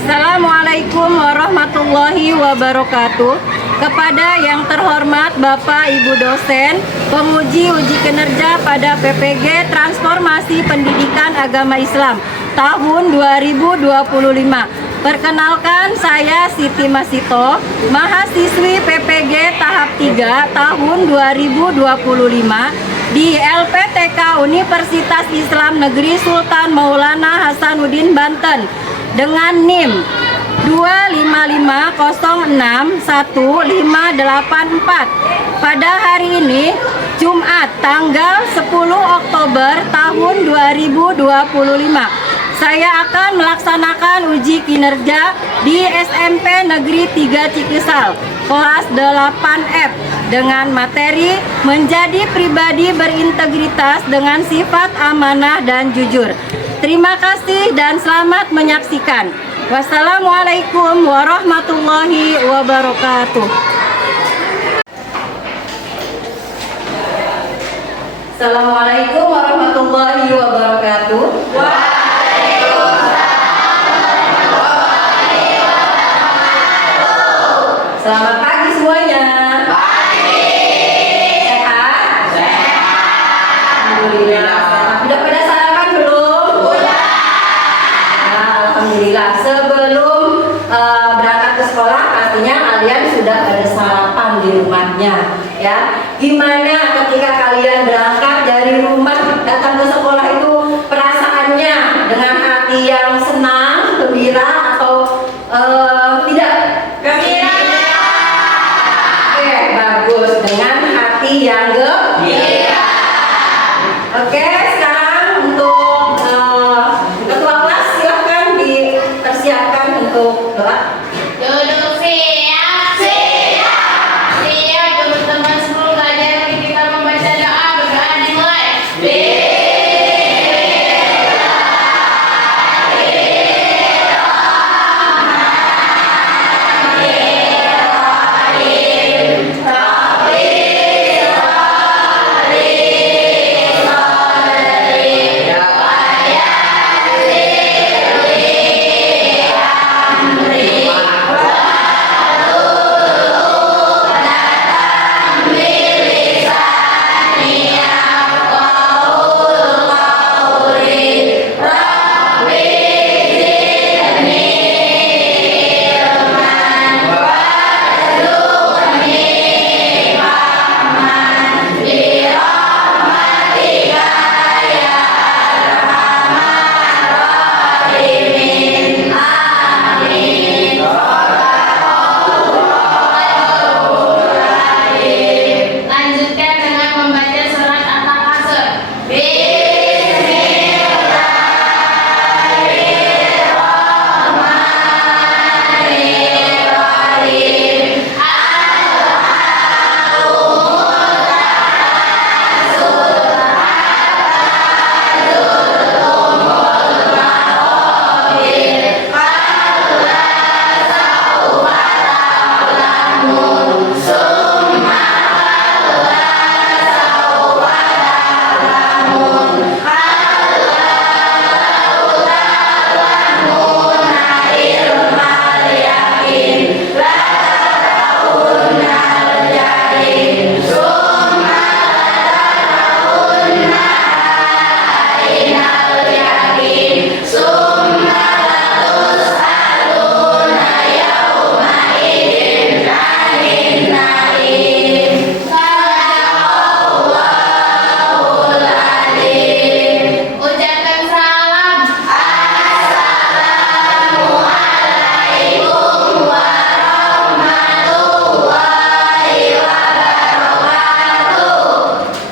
Assalamualaikum warahmatullahi wabarakatuh. Kepada yang terhormat Bapak Ibu dosen, penguji uji kinerja pada PPG Transformasi Pendidikan Agama Islam tahun 2025. Perkenalkan, saya Siti Masito, mahasiswi PPG tahap 3 tahun 2025 di LPTK Universitas Islam Negeri Sultan Maulana Hasanuddin Banten dengan NIM 255061584. Pada hari ini, Jumat tanggal 10 Oktober tahun 2025, saya akan melaksanakan uji kinerja di SMP Negeri 3 Cikisal, kelas 8F, dengan materi menjadi pribadi berintegritas dengan sifat amanah dan jujur. Terima kasih dan selamat menyaksikan. Wassalamualaikum warahmatullahi wabarakatuh. Assalamualaikum warahmatullahi wabarakatuh. Selamat pagi semuanya. Pagi. Sehat? Sehat. Alhamdulillah. Sudah pada sarapan belum? Sudah. Nah, alhamdulillah. Sebelum berangkat ke sekolah, pastinya kalian sudah ada sarapan di rumahnya, ya. Gimana ketika kalian berangkat dari rumah datang ke sekolah itu perasaannya? Dengan hati yang senang, gembira, atau tidak? Dengan hati yang gembira. Oke, sekarang untuk ketua kelas silahkan dipersiapkan untuk doa. Duduk siap. Siap teman-teman sebelum belajar kita membaca doa. Berdoa dimulai.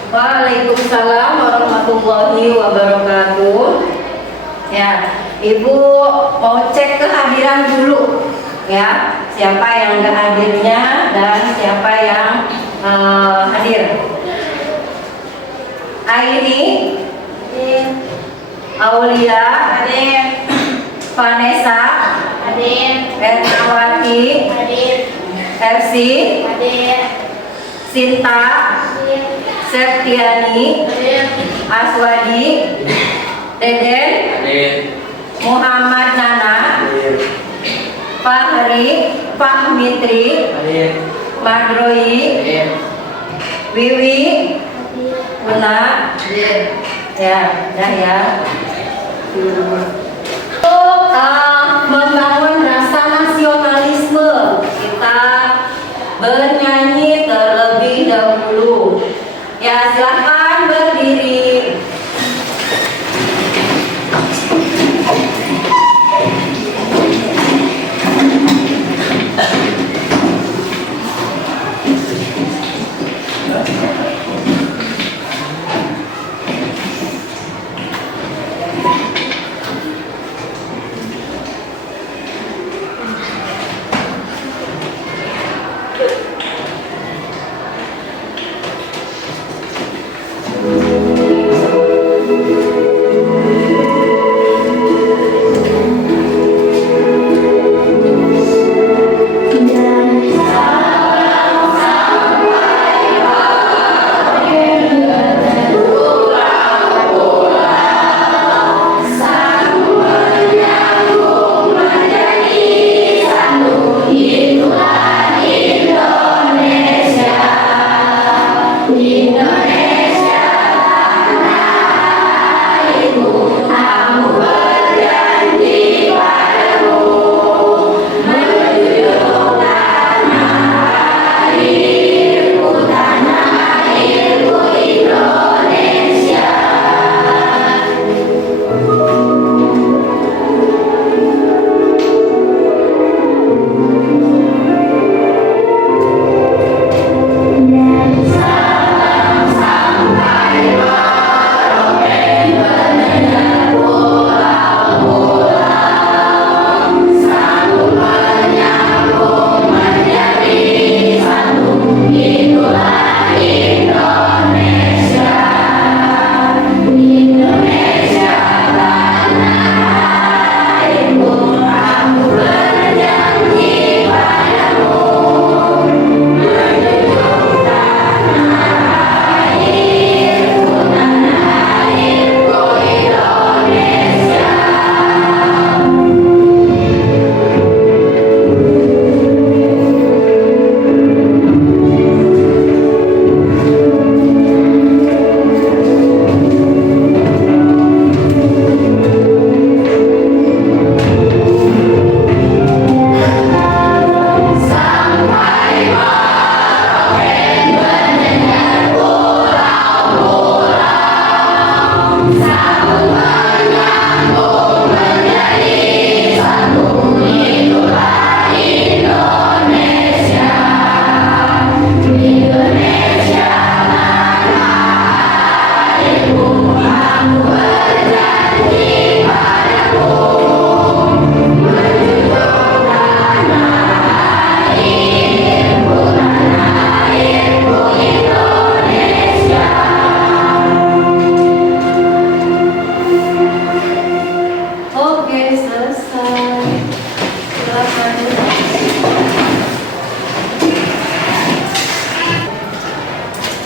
Waalaikumsalam warahmatullahi wabarakatuh. Ya, Ibu mau cek kehadiran dulu, ya. Siapa yang nggak hadirnya dan siapa yang hadir. Aini, Aulia, Hadir. Vanessa, Hadir. Ernawati, Hadir. Ersi, Hadir. Sinta, Hadir. Septiani, Hadir. Aswadi, Deden, Hadir. Muhammad Nana, Fahri, Fahmitri, Madroi, Wiwi, Una, ya, dah ya. Untuk membangun rasa nasionalisme, kita bernyanyi terlebih dahulu. Ya, silakan berdiri.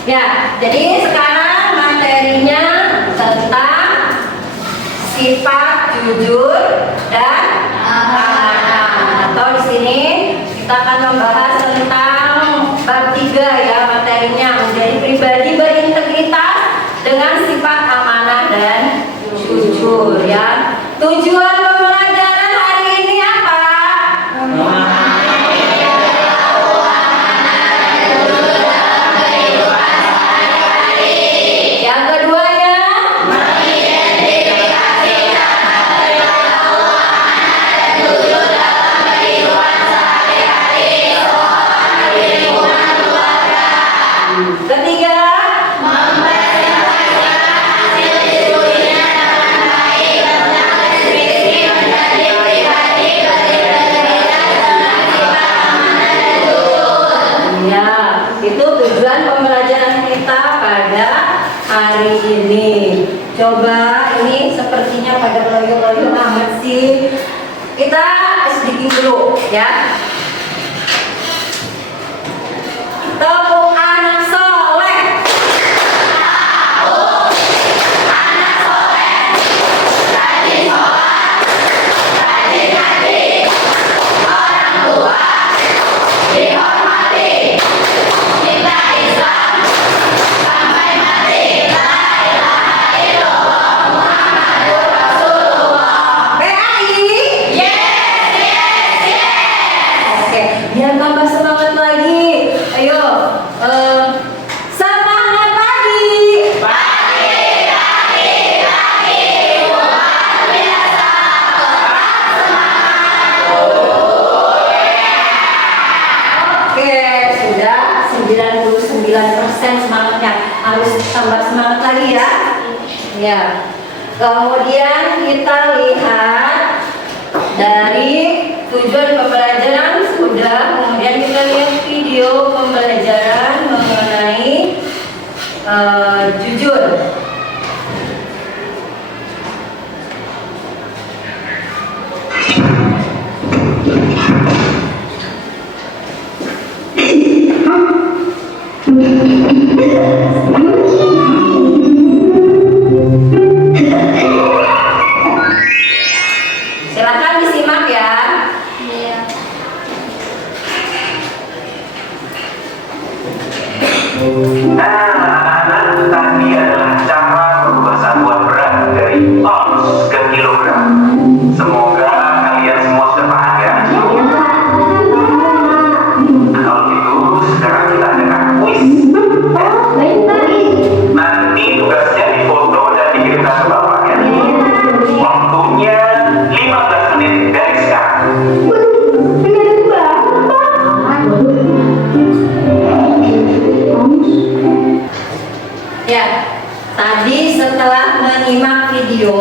Ya, jadi sekarang materinya tentang sifat jujur dan amanah. Atau di sini kita akan membahas tentang bab 3 ya, materinya menjadi pribadi berintegritas dengan sifat amanah dan jujur ya. Tujuan pembelajaran hari ini apa? Yang keduanya ketiga ya, itu tujuan pembelajaran kita pada hari ini. Coba ini sepertinya pada loyo-loyo amat sih. Kita sedikit dulu ya. Tepuk anak soleh. Anak soleh. Rajin sholat, rajin ngaji, orang tambah semangat lagi ya. Ya. Kemudian kita lihat dari tujuan pembelajaran sudah, kemudian kita lihat video pembelajaran mengenai jujur. Silakan disimak ya. Iya. Anak-anak, tadi adalah cara merubah satuan berat dari ons ke kilogram. Semoga kalian semua sudah paham ya. Kalau gitu, sekarang kita adakan kuis. Nanti tugasnya difoto dan dikirimkan ke bapak ya. Waktunya 15 menit dari sekarang. Ya, tadi setelah menyimak video,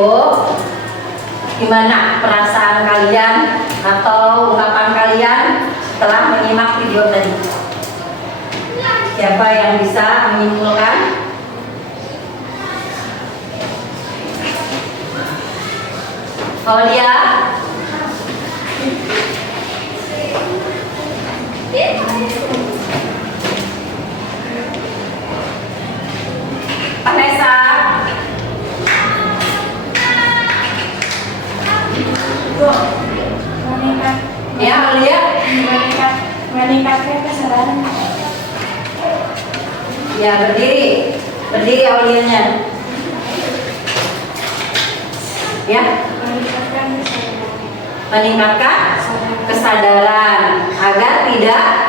gimana perasaan kalian atau ungkapan kalian setelah menyimak video tadi? Siapa yang bisa menyimpulkan? Aulia? Vanessa? Ya, Aulia? Meningkatkan kesadaran. Ya, berdiri. Berdiri Aulianya. Ya, Meningkatkan kesadaran. meningkatkan kesadaran agar tidak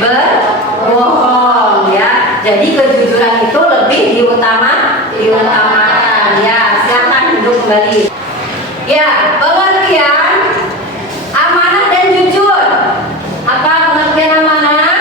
berbohong ya. Jadi kejujuran itu lebih diutamakan ya. Silakan duduk kembali. Ya, pengertian amanah dan jujur. Apa pengertian amanah?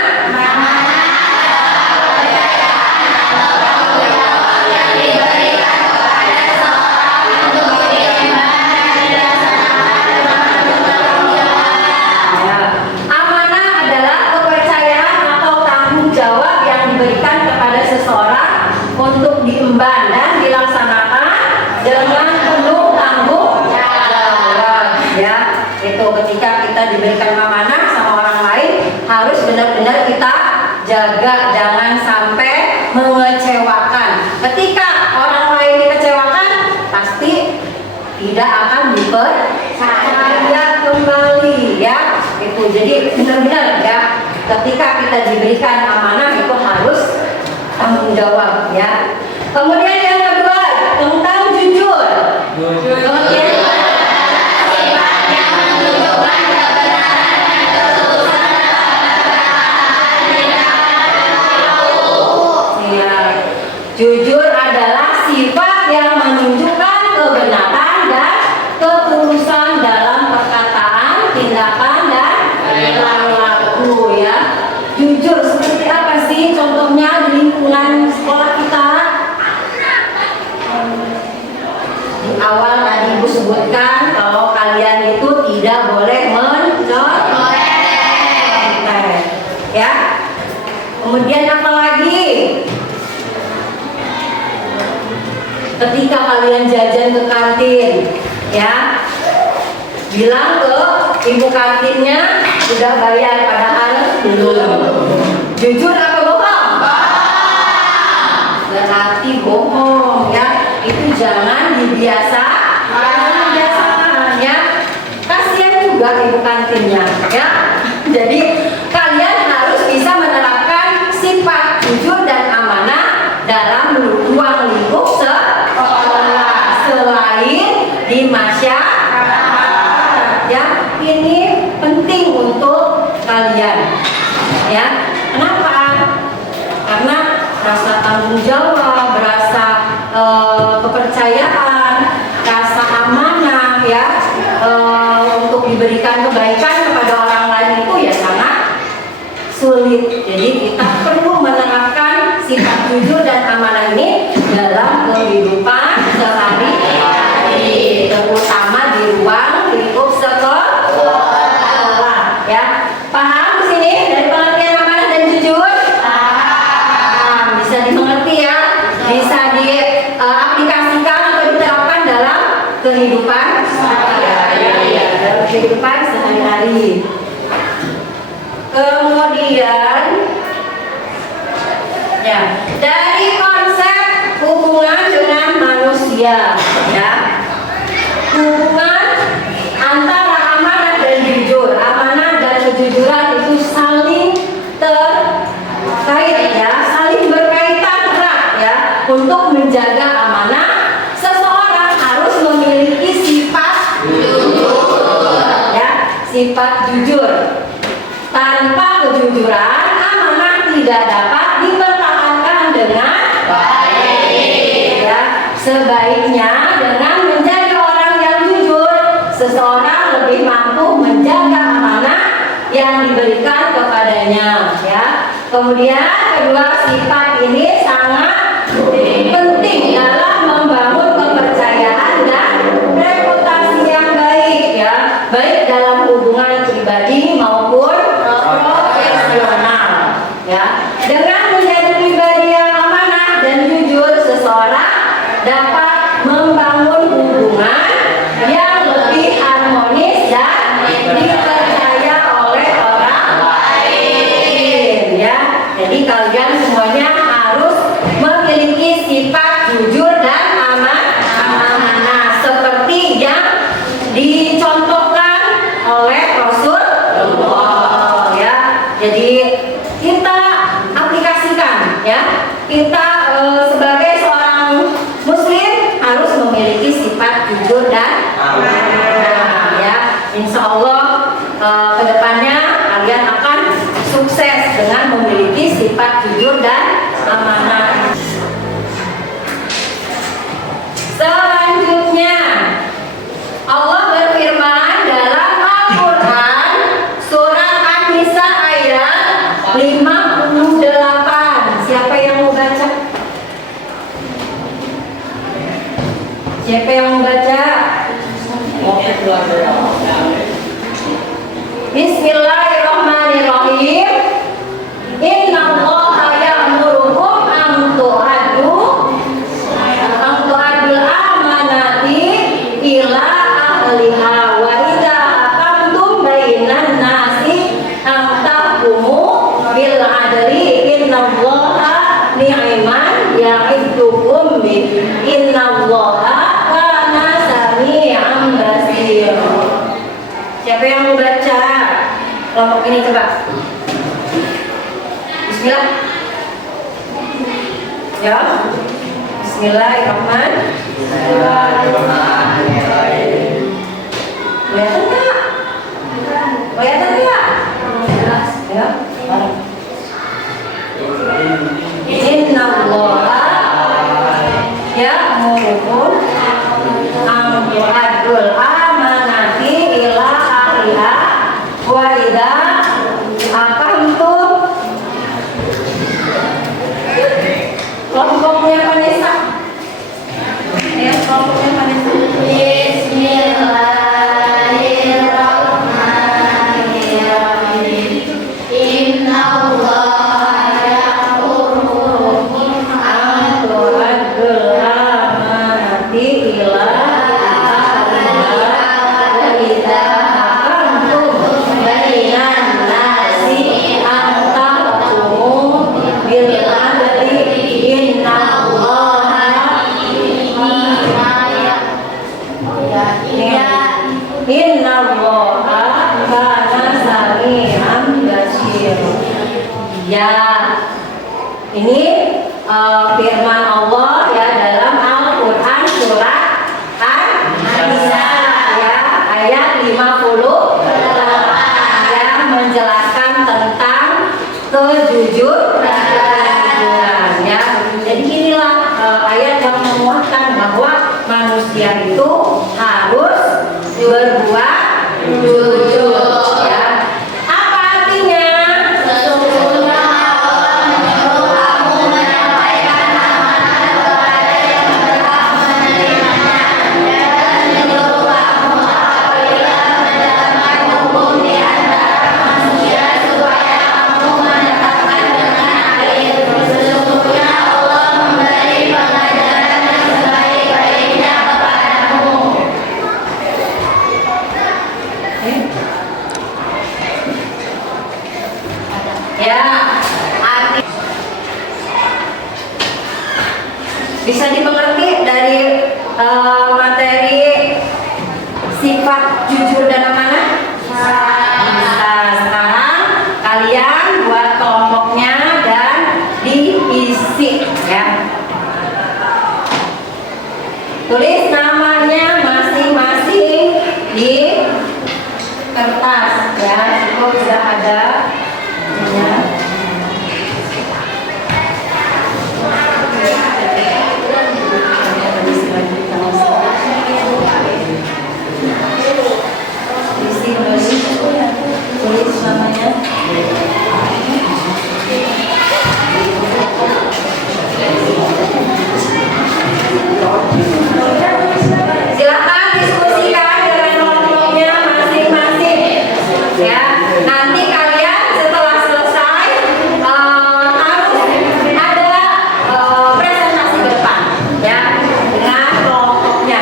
Ya. Amanah adalah kepercayaan atau tanggung jawab yang diberikan kepada seseorang untuk diemban dan dilaksanakan dengan penuh tanggung jawab. Ya, itu ketika kita diberikan amanah sama orang lain harus benar-benar kita jaga, jangan sampai mengecewakan. Ketika orang lain dikecewakan, pasti tidak akan dipercaya kembali ya. Itu jadi benar-benar ya, ketika kita diberikan amanah itu harus tanggung jawab ya. Kemudian yang kedua tentang jujur. Kemudian ya, jujur adalah sifat yang menunjukkan kebenaran dan ketulusan dalam perkataan, tindakan dan perilaku ya. Jujur seperti apa sih contohnya di lingkungan sekolah kita? Di awal tadi Ibu sebutkan kalau kalian itu tidak boleh mencontek ya. Kemudian apa lagi? Ketika kalian jajan ke kantin ya, bilang ke ibu kantinnya sudah bayar padahal belum. Jujur apa bohong? Berarti bohong ya. Itu jangan dibiasakan ya. Kasihan juga ibu kantinnya ya. Jadi kalian harus bisa menerapkan sifat jujur dan amanah dalam ruang lingkup sekolah selain di masyarakat ya. Ini penting untuk kalian ya. Kenapa? Karena rasa tanggung jawab, rasa kepercayaan, rasa amanah ya, untuk diberikan kebaikan kepada orang lain itu ya sangat sulit. Jadi kita perlu menerapkan sifat jujur dan amanah ini dalam kehidupan sehari-hari, terutama di ruang lingkup sekolah. Ya, paham di sini dari pengertian amanah dan jujur? Paham, bisa dimengerti ya, bisa diaplikasikan atau diterapkan dalam kehidupan sehari-hari. Dalam kehidupan sehari-hari. Kemudian ya, dari konsep hubungan dengan manusia, ya, hubungan antara amanah dan jujur, amanah dan kejujuran itu saling terkait, ya, saling berkaitan erat, ya. Untuk menjaga amanah, seseorang harus memiliki sifat jujur, ya, sifat jujur. Tanpa kejujuran, amanah tidak dapat dipertahankan dengan baik. Ya, sebaiknya dengan menjadi orang yang jujur, seseorang lebih mampu menjaga amanah yang diberikan kepadanya. Ya. Kemudian kedua sifat ini sangat penting dalam membangun kepercayaan dan reputasi yang baik. Ya, baik dalam hubungan pribadi maupun profesional. Ya, dengan menjadi pribadi yang amanah dan jujur, seseorang dapat membangun hubungan yang lebih harmonis dan dipercaya oleh orang lain. Ya, jadi kalian semuanya harus memiliki sifat jujur dan amanah seperti yang dicontohkan oleh Rasulullah. Ya, jadi kita aplikasikan, ya, kita sebagai seorang muslim harus memiliki sifat jujur dan amanah. Ya, insya Allah kedepannya kalian akan sukses dengan memiliki sifat jujur dan amanah. Selanjutnya, Allah berfirman dalam Al-Quran surat An-Nisa ayat 58. Siapa yang mau baca? Siapa yang mau baca? Bismillahirrahmanirrahim. Innallaha ya'murukum an tu'adul amanati ila ahliha wa idza hakamtum bainan nasi an tahkumu bil adli innallaha ni'man ya'idukum bi innallaha kana sami'an basir. Siapa yang mau baca kelompok ini, coba? Bismillah. Ya. Bismillahirrahmanirrahim. Kelihatan nggak? Kelihatan nggak? Jelas, ya. Innallaha ya'murukum an tu'addul amanati ila ahliha wa idza aqamtum. Kelompoknya Vanessa. Ya, kelompoknya Vanessa. Bismillahirrahmanirrahim. Innallaha ya'murukum an tu'addul amanati ila ahliha wa idza hakamtum bainan nasi an tahkumu bil adli innallaha kana sami'an basir. Ya, ini firman Allah, ya, dalam Al-Quran surat An-Nisa, ya, ayat 58, yang menjelaskan tentang kejujuran, ya. Jadi inilah ayat yang menguatkan bahwa manusia itu harus berbuat jujur, ya. Apa artinya? Sesungguhnya Allah menyuruh kamu menyampaikan amanah Ya, arti bisa dimengerti dari materi sifat jujur dan amanah? Nah, sekarang kalian buat kelompoknya dan diisi ya. Tulis namanya masing-masing di kertas ya. Cukup sudah ada ya. Tulis namanya. Silakan diskusikan dengan kelompoknya masing-masing. Ya, nanti kalian setelah selesai harus ada presentasi ke depan, ya, dengan kelompoknya.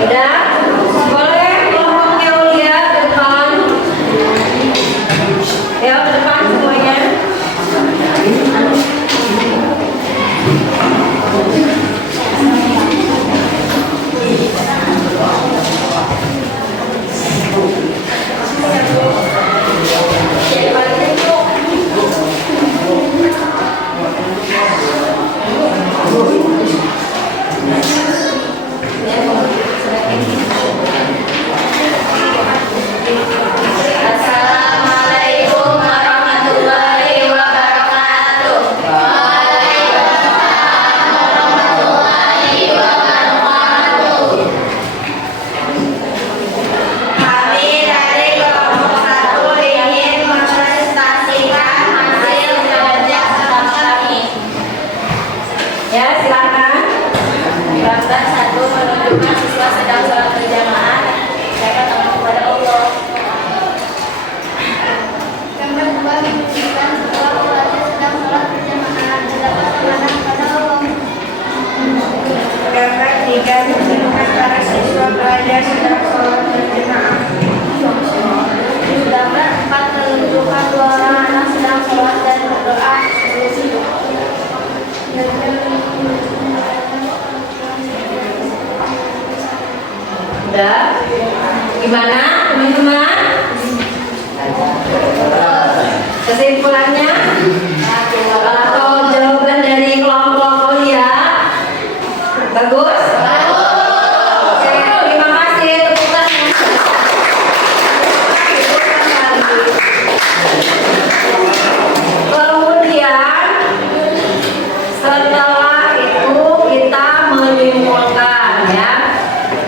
Udah? Boleh kelompoknya Ulia ke depan. Ya, ke depan semuanya. Assalamualaikum warahmatullahi wabarakatuh. Kami dari kelompok 1 ingin mempresentasikan hasil kerja kami. Ya, silakan. Gambar 1 menunjukkan siswa sedang sholat berjamaah dan takut kepada Allah. Gambar 2 menunjukkan bahwa pelajar sedang sholat berjamaah dan dapat amanah kepada Allah. Gambar 3 menunjukkan para siswa pelajar sedang sholat berjamaah. Gambar 4 menunjukkan 2 orang anak sedang sholat dan berdoa. Udah? Gimana teman-teman? Kesimpulannya atau jawaban dari kelompok Ulia bagus? Oke, terima kasih, tepuk tangan. Kemudian setelah itu kita menyimpulkan ya.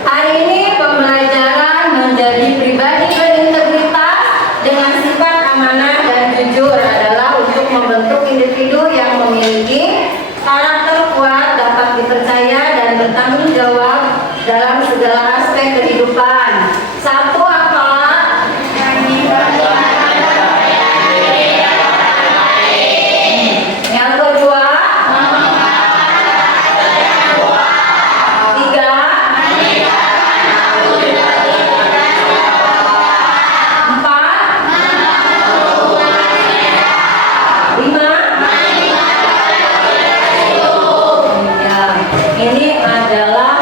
Hari ini pembelajaran menjadi pribadi berintegritas dengan sifat amanah dan jujur adalah untuk membentuk individu yang memiliki karakter kuat, dapat dipercaya dan bertanggung jawab dalam segala aspek kehidupan. Satu apa? Yang kedua? Tiga? Empat? Lima? Ya, ini adalah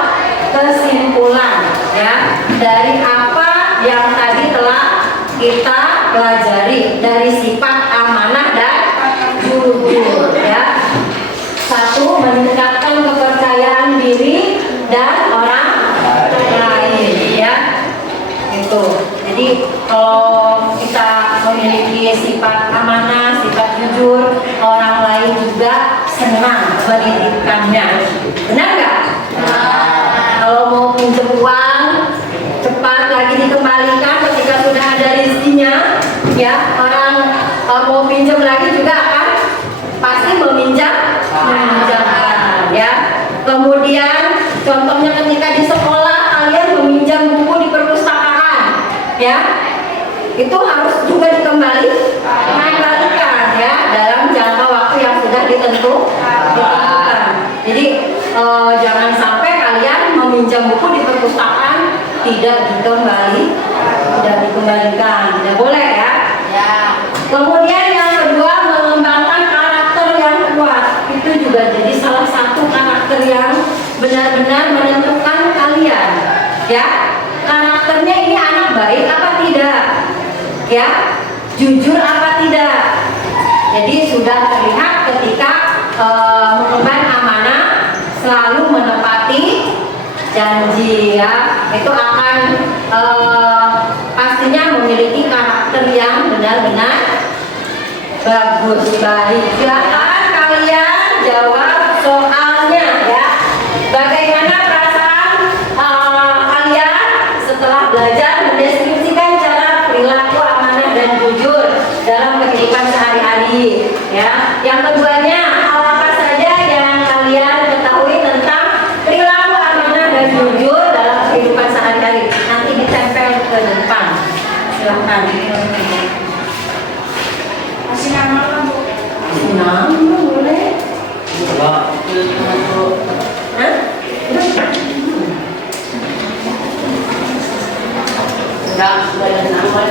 kesimpulan ya dari apa yang tadi telah kita pelajari dari sifat amanah dan jujur ya. Satu, meningkatkan kepercayaan diri dan orang lain ya. Itu. Jadi kalau kita memiliki sifat amanah, sifat jujur, orang lain juga senang menitipkannya. Benar nggak? Kalau mau pinjam uang, ya, itu harus juga dikembalikan ya dalam jangka waktu yang sudah ditentukan. Jadi jangan sampai kalian meminjam buku di perpustakaan tidak dikembalikan, tidak boleh ya. Kemudian yang kedua, mengembangkan karakter yang kuat. Itu juga jadi salah satu karakter yang benar-benar menentukan kalian ya. Karakternya ini anak baik apa tidak ya, jujur apa tidak. Jadi sudah terlihat ketika mengemban amanah, selalu menepati janji ya, itu akan pastinya memiliki karakter yang benar-benar bagus. Baik, silakan kalian jawab soalnya ya. Bagaimana perasaan kalian setelah belajar mendeskripsikan cara perilaku amanah dan jujur dalam kehidupan sehari-hari ya. Yang keduanya, hal apa saja yang kalian ketahui tentang perilaku amanah dan jujur dalam kehidupan sehari-hari? Nanti ditempel ke depan. Silahkan. Masih nama kan Bu? Kasih nama boleh. Hah? Enggak, ada nama.